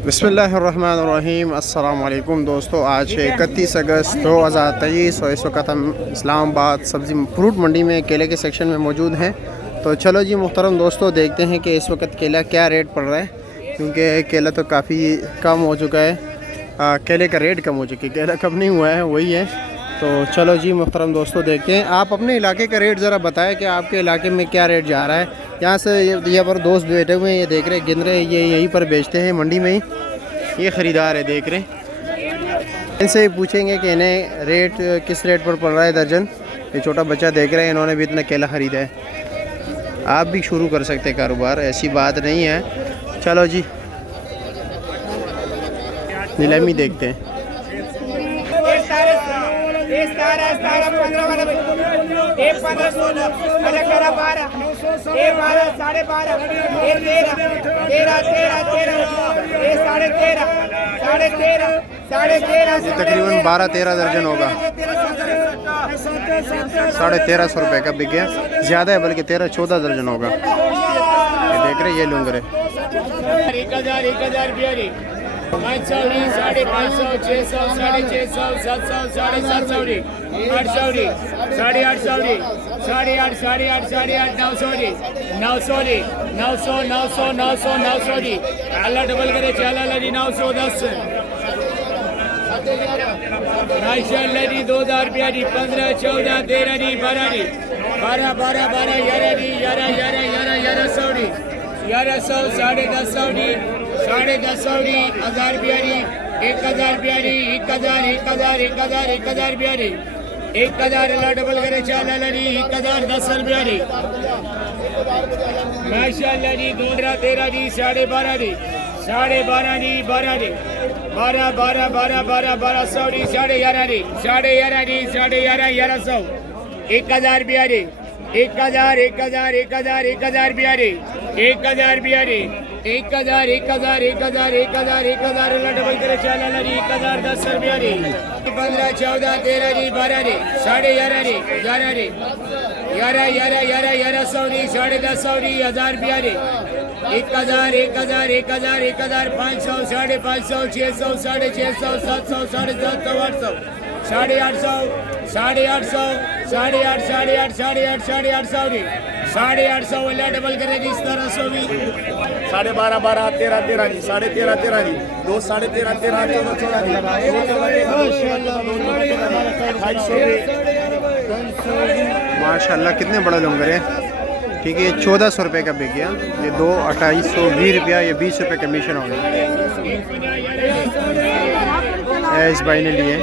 बिस्मिल्लाहिर्रहमानिर्रहीम। अस्सलाम वालेकुम दोस्तों, आज 31 अगस्त 2023 और इस वक्त हम इस्लामाबाद सब्ज़ी फ्रूट मंडी में केले के सेक्शन में मौजूद हैं। तो चलो जी मुहतरम दोस्तों, देखते हैं कि इस वक्त केला क्या रेट पड़ रहा है, क्योंकि केला तो काफ़ी कम हो चुका है। केले का रेट कम हो चुका है, केला कम नहीं हुआ है, वही है। तो चलो जी मुहतरम दोस्तों, देखते हैं। आप अपने इलाके का रेट ज़रा बताएं कि आपके इलाके में क्या रेट जा रहा है। यहाँ से ये पर दोस्त बैठे हुए हैं, ये देख रहे गिन रहे, ये यहीं पर बेचते हैं मंडी में ही। ये ख़रीदार है, देख रहे हैं। इनसे पूछेंगे कि इन्हें रेट किस रेट पर पड़ रहा है दर्जन। ये छोटा बच्चा देख रहे हैं, इन्होंने भी इतना केला ख़रीदा है। आप भी शुरू कर सकते हैं कारोबार, ऐसी बात नहीं है। चलो जी नीलामी देखते हैं। तकरीबन 12-13 दर्जन होगा। 1350 रुपये का बिक गया, ज़्यादा है बल्कि 13-14 दर्जन होगा। ये देख रहे ये लुंगरे 500, 550, 600, 650, 700, 750, 800, 850, 850, 900, 900 अल्लाह डबल करे, चला लड़ी 910 माशाअल्लाह जी 2000 रुपया जी, 15, 14, 13 जी, 12 जी, 12, 12, 12, 11 जी, 11, 11, 11, 1100 जी, 1100, 1050 जी, 1050 जी, 1000 रुपया जी, 1000 रुपया जी, 1000, 1000, 1000, 1000 रुपया जी, 1000 अल्लाह डबल करे, चला लड़ी 1000, 10 रुपया जी माशाअल्लाह जी 12, 13 जी, 12.5 जी, 12.5 जी, 12 जी, 12, 12, 12, 12, 1200 जी, 11.5 जी, 11.5 जी, 11.5, 1100, 1000 रुपया जी, 1000, 1000, 1000, 1000 रुपया जी, 1000 रुपया जी, 1000, 1000, 1000, 1000, 1000 अल्लाह डबल करे, चला लड़ी 1000, 10 रुपया जी, 15, 14, 13 जी, 12 जी, 11.5 जी, 11 जी, 11, 11, 11, 1100 जी, 1050 जी, 1000 रुपया जी, 1000, 1000, 1000, 1000, 500, 550, 600, 650, 700, 750, 800, 850, 850, 850, 850, 850 जी, 850 अल्लाह डबल करे जी, 1700 भी, 12.5, 12, 13, 13 जी, 13.5, 13 जी, 2, 13.5, 13, 14, 14 जी, 2, माशाल्लाह कितने बड़ा लंगर है। ठीक है, 1400 रुपये का बिक गया। ये 2, 2820 रुपया, ये 20 रुपये कमीशन हो गया। इस भाई ने लिए।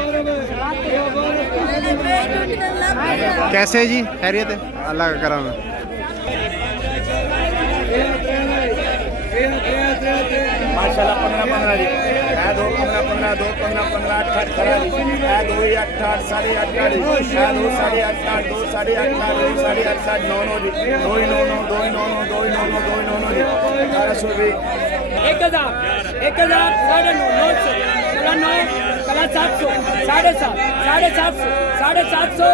कैसे है जी, खैरियत है? अल्लाह का करम है। माशाल्लाह 15, 15 जी, 2, 15, 15, 2, 15, 15, 8, 8, 15 जी, 2, 8, 8, 8.5 जी, 2, 8.5, 8, 2, 8.5, 2, 8.5, 9, 9 जी, 2, 9, 9, 2, 9, 9, 2, 9, 9, 2, 9, 9 जी, 1800 भी, 1000, 1000, 950, 9, 700, 750, 750, 750,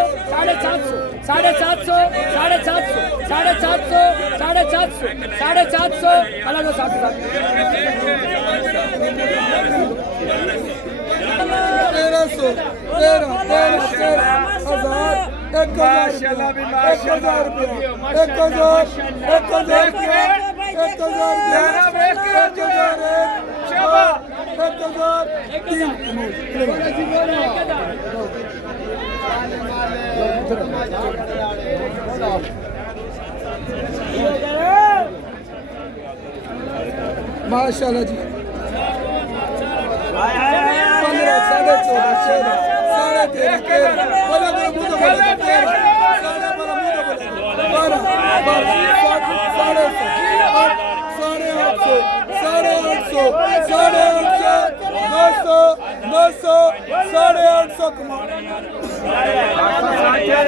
750, 750, 750, 750, 750, 750 अल्लाह दो 750, 1300, 13, 1000, 1000 रुपया, 1000 रुपया, 1000, 1000 रुपया, 1000 माशाल्लाह जी 15, 14, 900, 900, 850 कमा